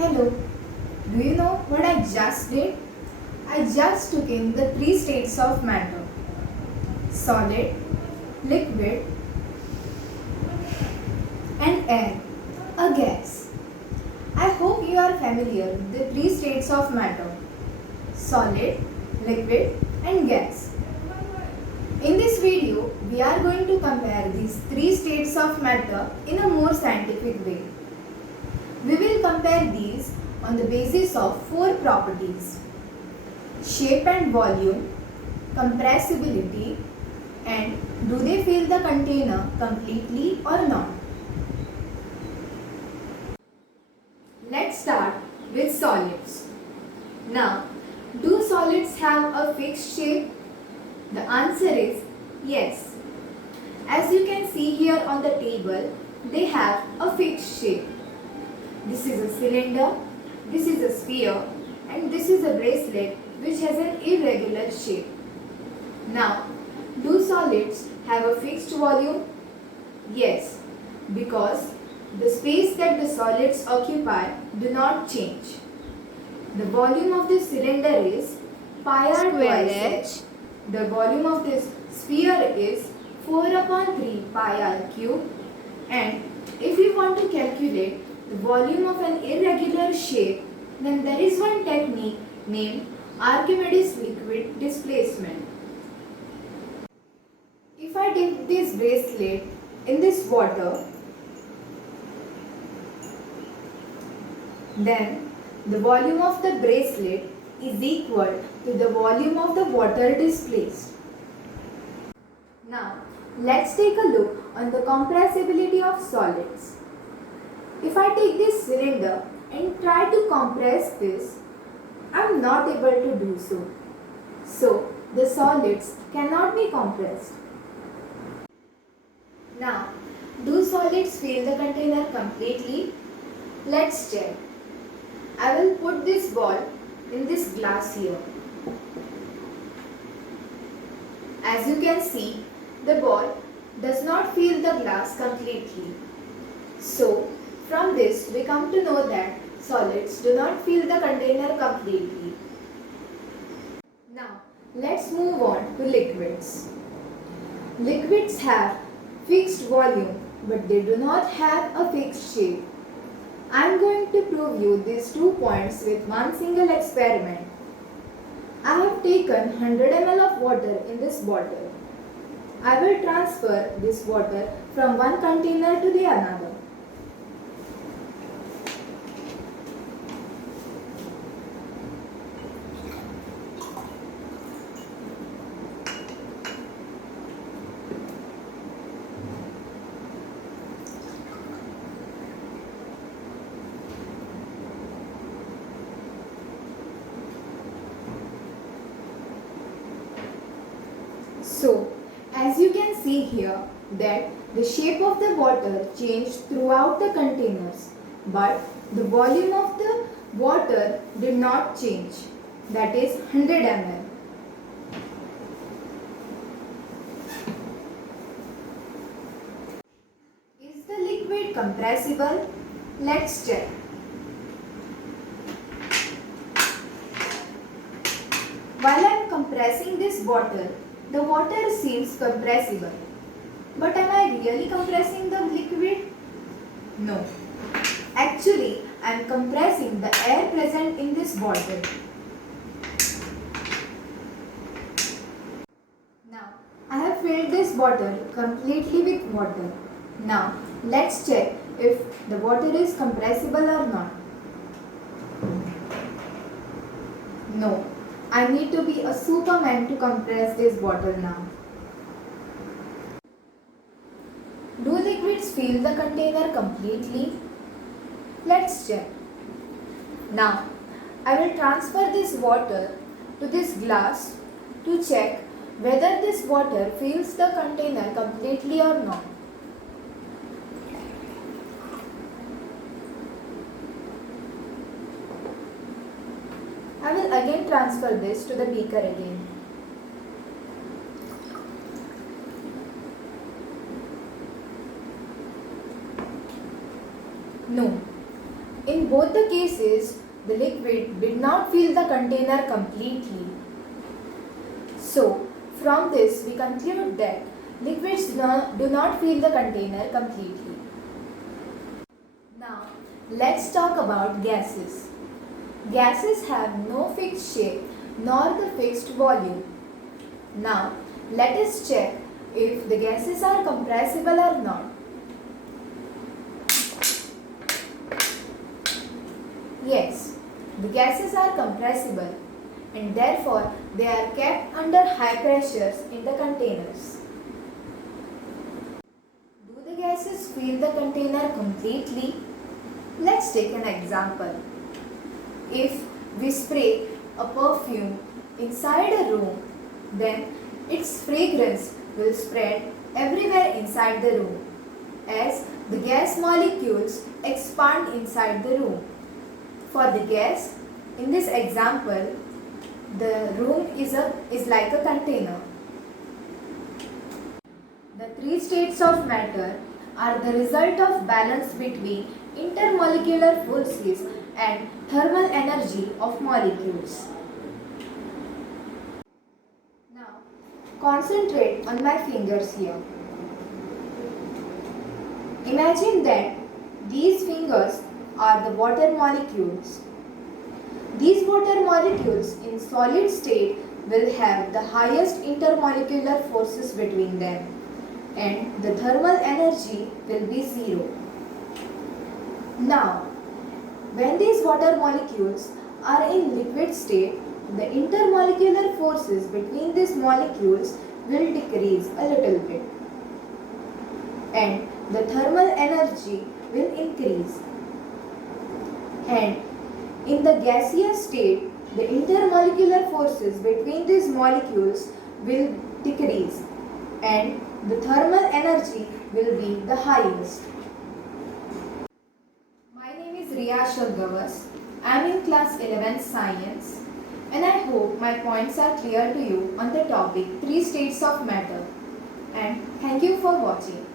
Hello, do you know what I just did? I just took in the three states of matter: solid, liquid, and air, a gas. I hope you are familiar with the three states of matter: solid, liquid, and gas. In this video, we are going to compare these three states of matter in a more scientific way. We will compare these on the basis of four properties: shape and volume, compressibility, and do they fill the container completely or not. Let's start with solids. Now, do solids have a fixed shape? The answer is yes. As you can see here on the table, they have a fixed shape. This is a cylinder, this is a sphere, and this is a bracelet which has an irregular shape. Now, do solids have a fixed volume? Yes, because the space that the solids occupy do not change. The volume of this cylinder is pi r twice h. The volume of this sphere is 4 upon 3 pi r cube. And if we want to calculate the volume of an irregular shape, then there is one technique named Archimedes liquid displacement. If I dip this bracelet in this water, then the volume of the bracelet is equal to the volume of the water displaced. Now, let's take a look on the compressibility of solids. If I take this cylinder and try to compress this, I am not able to do so. So, the solids cannot be compressed. Now, do solids fill the container completely? Let's check. I will put this ball in this glass here. As you can see, the ball does not fill the glass completely. So, from this we come to know that solids do not fill the container completely. Now, let's move on to liquids. Liquids have fixed volume, but they do not have a fixed shape. I am going to prove you these 2 points with one single experiment. I have taken 100 ml of water in this bottle. I will transfer this water from one container to the another. So, as you can see here that the shape of the water changed throughout the containers, but the volume of the water did not change, that is 100 ml. Is the liquid compressible? Let's check. While I am compressing this bottle, the water seems compressible. But am I really compressing the liquid? No. Actually, I am compressing the air present in this bottle. Now, I have filled this bottle completely with water. Now, let's check if the water is compressible or not. No. I need to be a superman to compress this bottle now. Do liquids fill the container completely? Let's check. Now, I will transfer this water to this glass to check whether this water fills the container completely or not. I will again transfer this to the beaker again. No. In both both the cases, the liquid did not fill the container completely. So, from this we conclude that liquids do not fill the container completely. Now, let's talk about gases. Gases have no fixed shape nor the fixed volume. Now, let us check if the gases are compressible or not. Yes, the gases are compressible and therefore they are kept under high pressures in the containers. Do the gases fill the container completely? Let's take an example. If we spray a perfume inside a room, then its fragrance will spread everywhere inside the room as the gas molecules expand inside the room. For the gas, in this example, the room is like a container. The three states of matter are the result of balance between intermolecular forces and thermal energy of molecules. Now, concentrate on my fingers here. Imagine that these fingers are the water molecules. These water molecules in solid state will have the highest intermolecular forces between them and the thermal energy will be zero. Now, when these water molecules are in liquid state, the intermolecular forces between these molecules will decrease a little bit and the thermal energy will increase. And in the gaseous state, the intermolecular forces between these molecules will decrease and the thermal energy will be the highest. My name is Riya Ashok. I am in class 11 science and I hope my points are clear to you on the topic 3 states of matter. And thank you for watching.